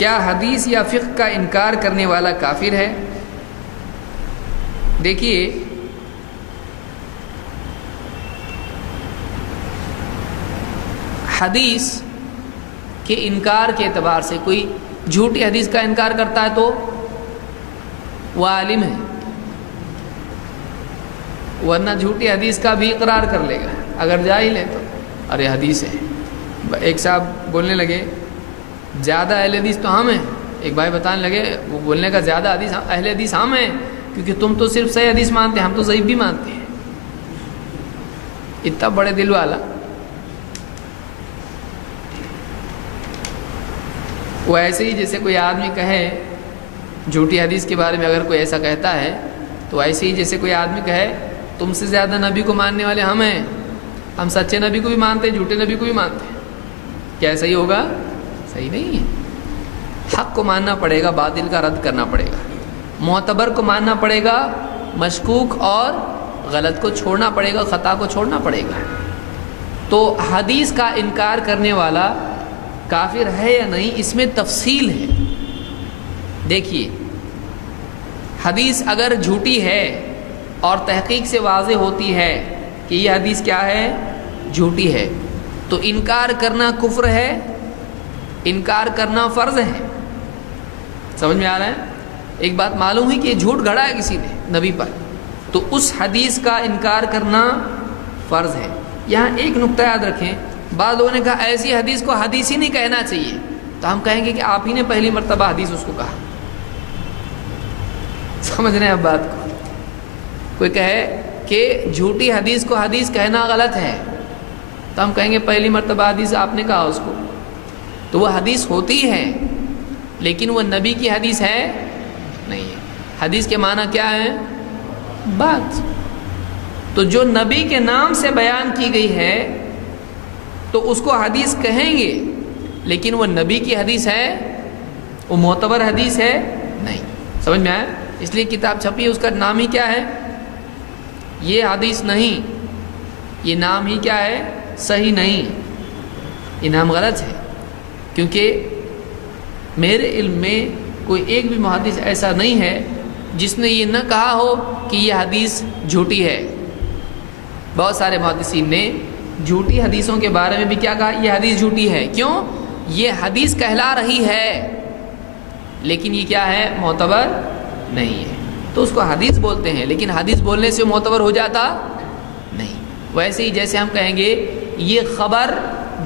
کیا حدیث یا فقہ کا انکار کرنے والا کافر ہے؟ دیکھیے، حدیث کے انکار کے اعتبار سے کوئی جھوٹی حدیث کا انکار کرتا ہے تو وہ عالم ہے، ورنہ جھوٹی حدیث کا بھی اقرار کر لے گا۔ اگر جاہل ہے تو ارے حدیث ہے۔ ایک صاحب بولنے لگے زیادہ اہل حدیث تو ہم ہیں، ایک بھائی بتانے لگے وہ بولنے کا زیادہ اہل حدیث ہم ہیں، کیونکہ تم تو صرف صحیح حدیث مانتے ہیں، ہم تو ضعیف بھی مانتے ہیں۔ اتنا بڑے دل والا۔ وہ ایسے ہی جیسے کوئی آدمی کہے جھوٹی حدیث کے بارے میں، اگر کوئی ایسا کہتا ہے تو ایسے ہی جیسے کوئی آدمی کہے تم سے زیادہ نبی کو ماننے والے ہم ہیں، ہم سچے نبی کو بھی مانتے ہیں، جھوٹے نبی کو بھی مانتے ہیں۔ کیا صحیح ہوگا؟ صحیح نہیں ہے۔ حق کو ماننا پڑے گا، باطل کا رد کرنا پڑے گا، معتبر کو ماننا پڑے گا، مشکوک اور غلط کو چھوڑنا پڑے گا، خطا کو چھوڑنا پڑے گا۔ تو حدیث کا انکار کرنے والا کافر ہے یا نہیں، اس میں تفصیل ہے۔ دیکھیے، حدیث اگر جھوٹی ہے اور تحقیق سے واضح ہوتی ہے کہ یہ حدیث کیا ہے؟ جھوٹی ہے، تو انکار کرنا کفر ہے، انکار کرنا فرض ہے۔ سمجھ میں آ رہا ہے؟ ایک بات معلوم ہوئی کہ یہ جھوٹ گھڑا ہے کسی نے نبی پر، تو اس حدیث کا انکار کرنا فرض ہے۔ یہاں ایک نقطہ یاد رکھیں، بعض لوگوں نے کہا ایسی حدیث کو حدیث ہی نہیں کہنا چاہیے، تو ہم کہیں گے کہ آپ ہی نے پہلی مرتبہ حدیث اس کو کہا۔ سمجھ رہے ہیں اب بات کو؟ کوئی کہے کہ جھوٹی حدیث کو حدیث کہنا غلط ہے، تو ہم کہیں گے پہلی مرتبہ حدیث آپ نے کہا اس کو، تو وہ حدیث ہوتی ہے لیکن وہ نبی کی حدیث ہے نہیں ہے۔ حدیث کے معنی کیا ہے؟ بات۔ تو جو نبی کے نام سے بیان کی گئی ہے تو اس کو حدیث کہیں گے، لیکن وہ نبی کی حدیث ہے، وہ معتبر حدیث ہے نہیں۔ سمجھ میں آیا؟ اس لیے کتاب چھپی ہے، اس کا نام ہی کیا ہے؟ یہ حدیث نہیں، یہ نام ہی کیا ہے؟ صحیح نہیں، یہ نام غلط ہے، کیونکہ میرے علم میں کوئی ایک بھی محدث ایسا نہیں ہے جس نے یہ نہ کہا ہو کہ یہ حدیث جھوٹی ہے۔ بہت سارے محدثین نے جھوٹی حدیثوں کے بارے میں بھی کیا کہا؟ یہ حدیث جھوٹی ہے۔ کیوں؟ یہ حدیث کہلا رہی ہے لیکن یہ کیا ہے؟ معتبر نہیں ہے، تو اس کو حدیث بولتے ہیں، لیکن حدیث بولنے سے معتبر ہو جاتا نہیں۔ ویسے ہی جیسے ہم کہیں گے یہ خبر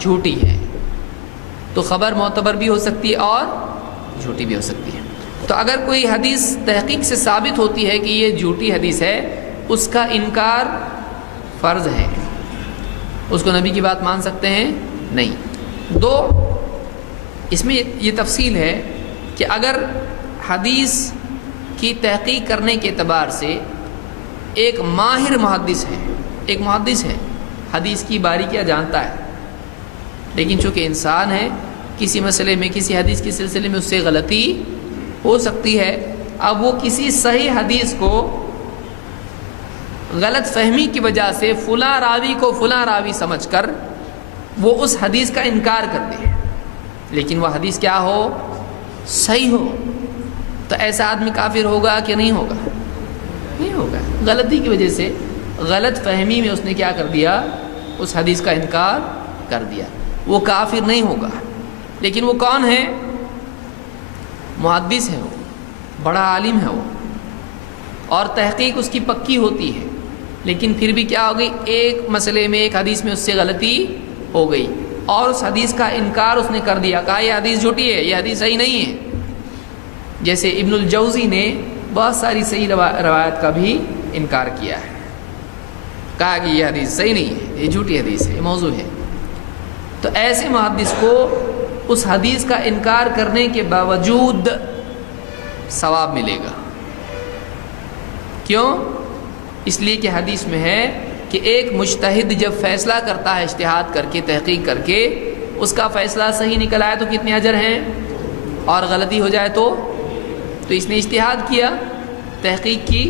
جھوٹی ہے، تو خبر معتبر بھی ہو سکتی ہے اور جھوٹی بھی ہو سکتی ہے۔ تو اگر کوئی حدیث تحقیق سے ثابت ہوتی ہے کہ یہ جھوٹی حدیث ہے، اس کا انکار فرض ہے، اس کو نبی کی بات مان سکتے ہیں نہیں۔ دو، اس میں یہ تفصیل ہے کہ اگر حدیث کی تحقیق کرنے کے اعتبار سے ایک ماہر محدث ہے، ایک محدث ہے، حدیث کی باریکیاں جانتا ہے، لیکن چونکہ انسان ہے، کسی مسئلے میں، کسی حدیث کے سلسلے میں اس سے غلطی ہو سکتی ہے، اب وہ کسی صحیح حدیث کو غلط فہمی کی وجہ سے فلاں راوی کو فلاں راوی سمجھ کر وہ اس حدیث کا انکار کر دے، لیکن وہ حدیث کیا ہو؟ صحیح ہو، تو ایسا آدمی کافر ہوگا کہ نہیں ہوگا؟ نہیں ہوگا۔ غلطی کی وجہ سے، غلط فہمی میں اس نے کیا کر دیا؟ اس حدیث کا انکار کر دیا، وہ کافر نہیں ہوگا۔ لیکن وہ کون ہے؟ محدث ہے، وہ بڑا عالم ہے وہ، اور تحقیق اس کی پکی ہوتی ہے، لیکن پھر بھی کیا ہو گئی؟ ایک مسئلے میں، ایک حدیث میں اس سے غلطی ہو گئی اور اس حدیث کا انکار اس نے کر دیا، کہا یہ حدیث جھوٹی ہے، یہ حدیث صحیح نہیں ہے۔ جیسے ابن الجوزی نے بہت ساری صحیح روایت کا بھی انکار کیا ہے، کہا کہ یہ حدیث صحیح نہیں ہے، یہ جھوٹی حدیث ہے، یہ موضوع ہے۔ تو ایسے محدث کو اس حدیث کا انکار کرنے کے باوجود ثواب ملے گا۔ کیوں؟ اس لیے کہ حدیث میں ہے کہ ایک مجتہد جب فیصلہ کرتا ہے اجتہاد کر کے، تحقیق کر کے، اس کا فیصلہ صحیح نکل آئے تو کتنے اجر ہیں، اور غلطی ہو جائے تو اس نے اجتہاد کیا، تحقیق کی،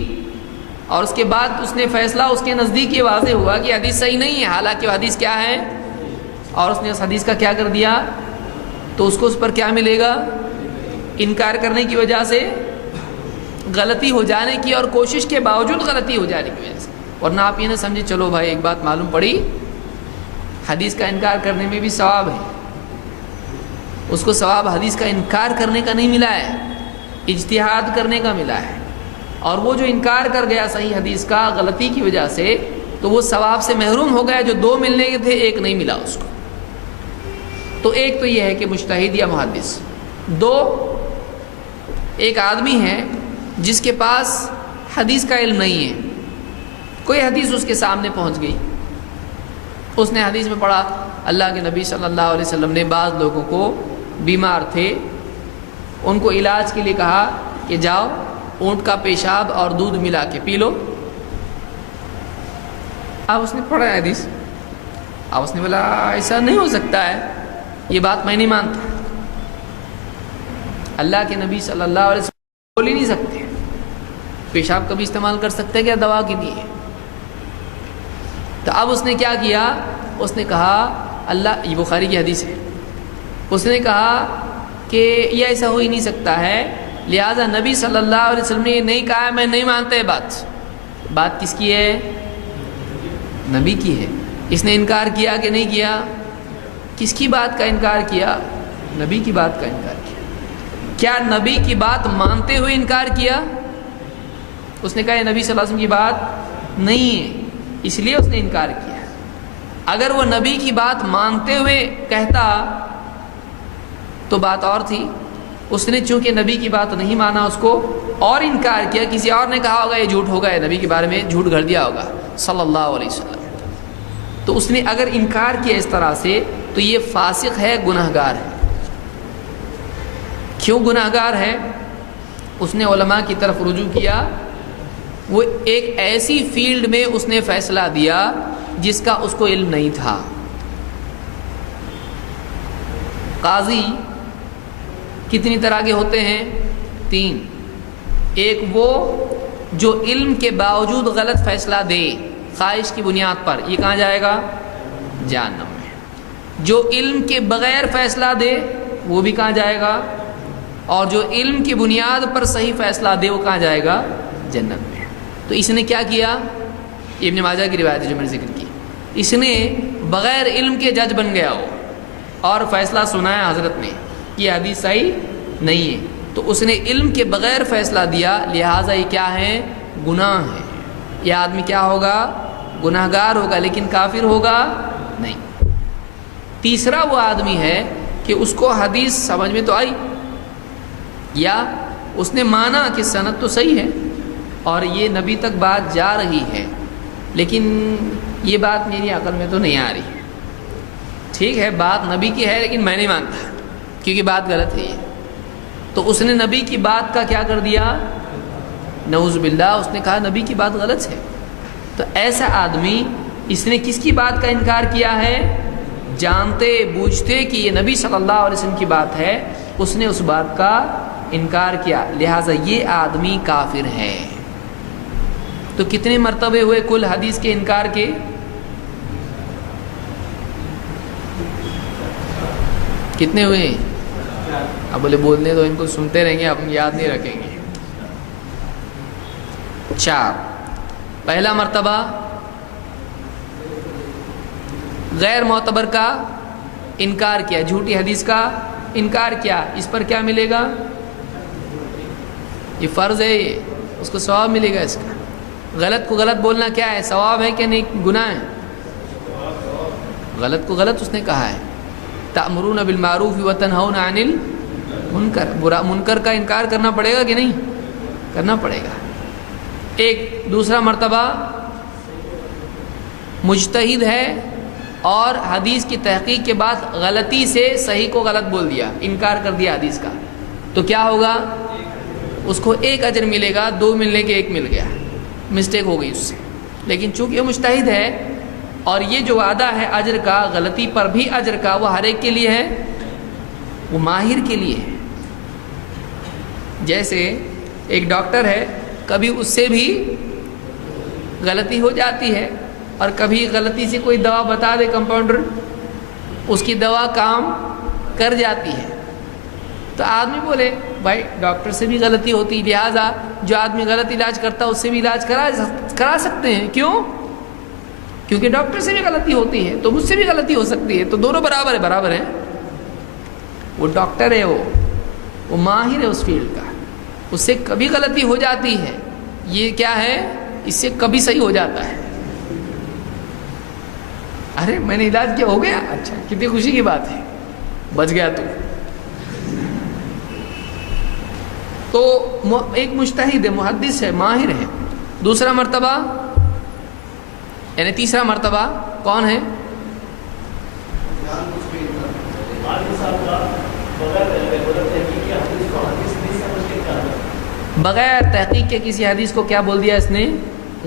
اور اس کے بعد اس نے فیصلہ، اس کے نزدیک یہ واضح ہوا کہ حدیث صحیح نہیں ہے، حالانکہ وہ حدیث کیا ہے، اور اس نے اس حدیث کا کیا کر دیا، تو اس کو اس پر کیا ملے گا؟ انکار کرنے کی وجہ سے، غلطی ہو جانے کی اور کوشش کے باوجود غلطی ہو جانے کی وجہ سے. ورنہ آپ یہ نہ سمجھے چلو بھائی ایک بات معلوم پڑی، حدیث کا انکار کرنے میں بھی ثواب ہے. اس کو ثواب حدیث کا انکار کرنے کا نہیں ملا ہے، اجتہاد کرنے کا ملا ہے. اور وہ جو انکار کر گیا صحیح حدیث کا غلطی کی وجہ سے، تو وہ ثواب سے محروم ہو گیا. جو 2 ملنے کے تھے 1 نہیں ملا اس کو. تو ایک تو یہ ہے کہ مجتہد یا محدث. 2، ایک آدمی ہے جس کے پاس حدیث کا علم نہیں ہے، کوئی حدیث اس کے سامنے پہنچ گئی، اس نے حدیث میں پڑھا اللہ کے نبی صلی اللہ علیہ وسلم نے بعض لوگوں کو بیمار تھے، ان کو علاج کے لیے کہا کہ جاؤ اونٹ کا پیشاب اور دودھ ملا کے پی لو. اب اس نے پڑھا حدیث، اب اس نے بولا ایسا نہیں ہو سکتا ہے، یہ بات میں نہیں مانتا. اللہ کے نبی صلی اللہ علیہ وسلم بول ہی نہیں سکتے، پیشاب کبھی استعمال کر سکتے کیا دوا کے لیے؟ تو اب اس نے کیا کیا، اس نے کہا اللہ، یہ بخاری کی حدیث ہے، اس نے کہا کہ یہ ایسا ہو ہی نہیں سکتا ہے، لہذا نبی صلی اللہ علیہ وسلم نے یہ نہیں کہا، میں نہیں مانتا. بات کس کی ہے؟ نبی کی ہے. اس نے انکار کیا کہ نہیں کیا؟ کس کی بات کا انکار کیا؟ نبی کی بات کا انکار کیا. کیا نبی کی بات مانتے ہوئے انکار کیا؟ اس نے کہا یہ نبی صلی اللہ علیہ وسلم کی بات نہیں ہے، اس لیے اس نے انکار کیا. اگر وہ نبی کی بات مانتے ہوئے کہتا تو بات اور تھی. اس نے چونکہ نبی کی بات نہیں مانا، اس کو اور انکار کیا. کسی اور نے کہا ہوگا یہ جھوٹ ہوگا، یہ نبی کے بارے میں جھوٹ گھڑ دیا ہوگا صلی اللہ علیہ وسلم. تو اس نے اگر انکار کیا اس طرح سے تو یہ فاسق ہے، گناہگار ہے. کیوں گناہگار ہے؟ اس نے علماء کی طرف رجوع کیا. وہ ایک ایسی فیلڈ میں اس نے فیصلہ دیا جس کا اس کو علم نہیں تھا. قاضی کتنی طرح کے ہوتے ہیں؟ 3. ایک وہ جو علم کے باوجود غلط فیصلہ دے خواہش کی بنیاد پر، یہ کہاں جائے گا؟ جہنم میں. جو علم کے بغیر فیصلہ دے وہ بھی کہاں جائے گا؟ اور جو علم کی بنیاد پر صحیح فیصلہ دے وہ کہاں جائے گا؟ جنت میں. تو اس نے کیا کیا؟ ابن ماجہ کی روایت ہے جو میں نے ذکر کی. اس نے بغیر علم کے جج بن گیا ہو اور فیصلہ سنایا حضرت نے، یہ حدیث صحیح نہیں ہے. تو اس نے علم کے بغیر فیصلہ دیا، لہٰذا یہ کیا ہے؟ گناہ ہے. یہ آدمی کیا ہوگا؟ گناہگار ہوگا، لیکن کافر ہوگا نہیں. تیسرا وہ آدمی ہے کہ اس کو حدیث سمجھ میں تو آئی، یا اس نے مانا کہ سند تو صحیح ہے اور یہ نبی تک بات جا رہی ہے، لیکن یہ بات میری عقل میں تو نہیں آ رہی ہے. ٹھیک ہے بات نبی کی ہے لیکن میں نہیں مانتا کیونکہ بات غلط ہے یہ. تو اس نے نبی کی بات کا کیا کر دیا؟ نعوذ باللہ، اس نے کہا نبی کی بات غلط ہے. تو ایسا آدمی، اس نے کس کی بات کا انکار کیا ہے؟ جانتے بوجھتے کہ یہ نبی صلی اللہ علیہ وسلم کی بات ہے، اس نے اس بات کا انکار کیا، لہٰذا یہ آدمی کافر ہے. تو کتنے مرتبے ہوئے کل حدیث کے انکار کے؟ کتنے ہوئے؟ اب بولے بولنے تو ان کو سنتے رہیں گے، ہم یاد نہیں رکھیں گے. 4. پہلا مرتبہ غیر معتبر کا انکار کیا، جھوٹی حدیث کا انکار کیا. اس پر کیا ملے گا؟ یہ فرض ہے، یہ اس کو ثواب ملے گا. اس کا غلط کو غلط بولنا کیا ہے؟ ثواب ہے کہ نہیں گناہ ہے؟ غلط کو غلط اس نے کہا ہے. تأمرون بالمعروف وتنہون عن المنکر، برا منکر کا انکار کرنا پڑے گا کہ نہیں؟ کرنا پڑے گا. ایک دوسرا مرتبہ مجتہد ہے اور حدیث کی تحقیق کے بعد غلطی سے صحیح کو غلط بول دیا، انکار کر دیا حدیث کا. تو کیا ہوگا؟ اس کو 1 اجر ملے گا، 2 ملنے کے 1 مل گیا، مسٹیک ہو گئی اس سے. لیکن چونکہ یہ مجتہد ہے اور یہ جو وعدہ ہے اجر کا، غلطی پر بھی اجر کا، وہ ہر ایک کے لیے ہے، وہ ماہر کے لیے ہے. جیسے ایک ڈاکٹر ہے، کبھی اس سے بھی غلطی ہو جاتی ہے اور کبھی غلطی سے کوئی دوا بتا دے کمپاؤنڈر، اس کی دوا کام کر جاتی ہے. تو آدمی بولے بھائی ڈاکٹر سے بھی غلطی ہوتی، لہٰذا جو آدمی غلط علاج کرتا ہے اس سے بھی علاج کرا سکتے ہیں. کیوں؟ کیونکہ ڈاکٹر سے بھی غلطی ہوتی ہے تو مجھ سے بھی غلطی ہو سکتی ہے، تو دونوں برابر ہیں. وہ ڈاکٹر ہے، وہ ماہر ہے اس فیلڈ کا، اس سے کبھی غلطی ہو جاتی ہے، یہ کیا ہے، اس سے کبھی صحیح ہو جاتا ہے. ارے میں نے علاج کیا، ہو گیا، اچھا کتنی خوشی کی بات ہے، بچ گیا تو ایک مجتہد ہے، محدث ہے، ماہر ہے. دوسرا مرتبہ یعنی تیسرا مرتبہ کون ہے؟ بغیر تحقیق کے کسی حدیث کو کیا بول دیا اس نے؟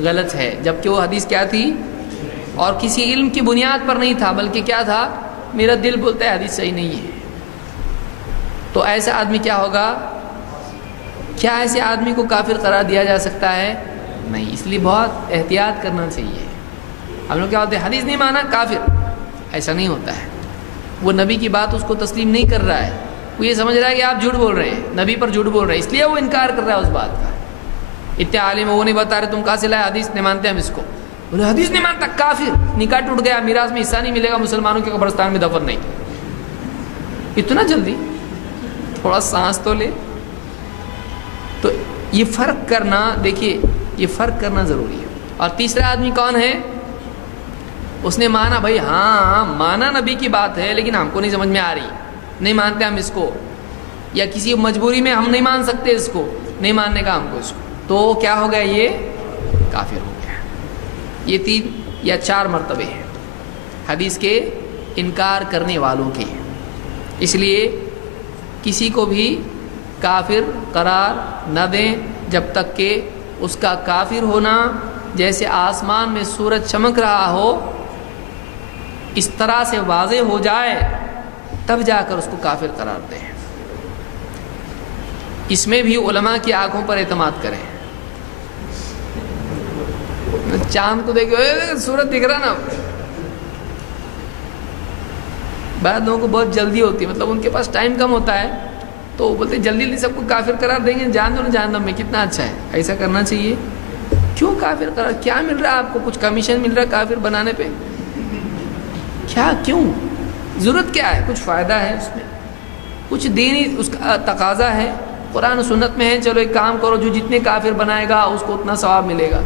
غلط ہے، جبکہ وہ حدیث کیا تھی؟ اور کسی علم کی بنیاد پر نہیں تھا، بلکہ کیا تھا؟ میرا دل بولتا ہے حدیث صحیح نہیں ہے. تو ایسا آدمی کیا ہوگا؟ کیا ایسے آدمی کو کافر قرار دیا جا سکتا ہے؟ نہیں. اس لیے بہت احتیاط کرنا چاہیے. ہم لوگ کیا ہوتے ہیں، حدیث نہیں مانا کافر، ایسا نہیں ہوتا ہے. وہ نبی کی بات اس کو تسلیم نہیں کر رہا ہے، وہ یہ سمجھ رہا ہے کہ آپ جھوٹ بول رہے ہیں، نبی پر جھوٹ بول رہے ہیں، اس لیے وہ انکار کر رہا ہے اس بات کا. اتنے عالم وہ نہیں بتا رہے تم کہاں سے لائے، حدیث نہیں مانتے ہم اس کو. بولے حدیث نہیں مانتا کافر، نکاح ٹوٹ گیا، میراث میں حصہ نہیں ملے گا، مسلمانوں کے قبرستان میں دفن نہیں. اتنا جلدی؟ تھوڑا سانس تو لے. تو یہ فرق کرنا، دیکھیے یہ فرق کرنا ضروری ہے. اور تیسرا آدمی کون ہے؟ اس نے مانا، بھائی ہاں مانا نبی کی بات ہے لیکن ہم کو نہیں سمجھ میں آ رہی، نہیں مانتے ہم اس کو، یا کسی مجبوری میں ہم نہیں مان سکتے اس کو، نہیں ماننے کا ہم کو اس کو، تو کیا ہو گیا؟ یہ کافر ہو گیا. یہ 3 یا 4 مرتبے ہیں حدیث کے انکار کرنے والوں کے. اس لیے کسی کو بھی کافر قرار نہ دیں جب تک کہ اس کا کافر ہونا جیسے آسمان میں سورج چمک رہا ہو اس طرح سے واضح ہو جائے، تب جا کر اس کو کافر قرار دیں. اس میں بھی علماء کی آنکھوں پر اعتماد کریں. چاند کو دیکھو، سورج دکھ رہا نا. بعض لوگوں کو بہت جلدی ہوتی ہے، مطلب ان کے پاس ٹائم کم ہوتا ہے، تو بولتے جلدی جلدی سب کو کافر قرار دیں گے، جان دو نا جہنم میں، کتنا اچھا ہے. ایسا کرنا چاہیے. کیوں کافر قرار؟ کیا مل رہا ہے آپ کو؟ کچھ کمیشن مل رہا ہے کافر بنانے پہ؟ کیا؟ کیوں؟ ضرورت کیا ہے؟ کچھ فائدہ ہے اس میں؟ کچھ دینی اس کا تقاضا ہے؟ قرآن و سنت میں ہے چلو ایک کام کرو، جو جتنے کافر بنائے گا اس کو اتنا ثواب ملے گا.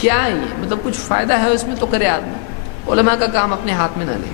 کیا ہے یہ؟ مطلب کچھ فائدہ ہے اس میں تو کرے آدمی. علماء کا کام اپنے ہاتھ میں نہ لے.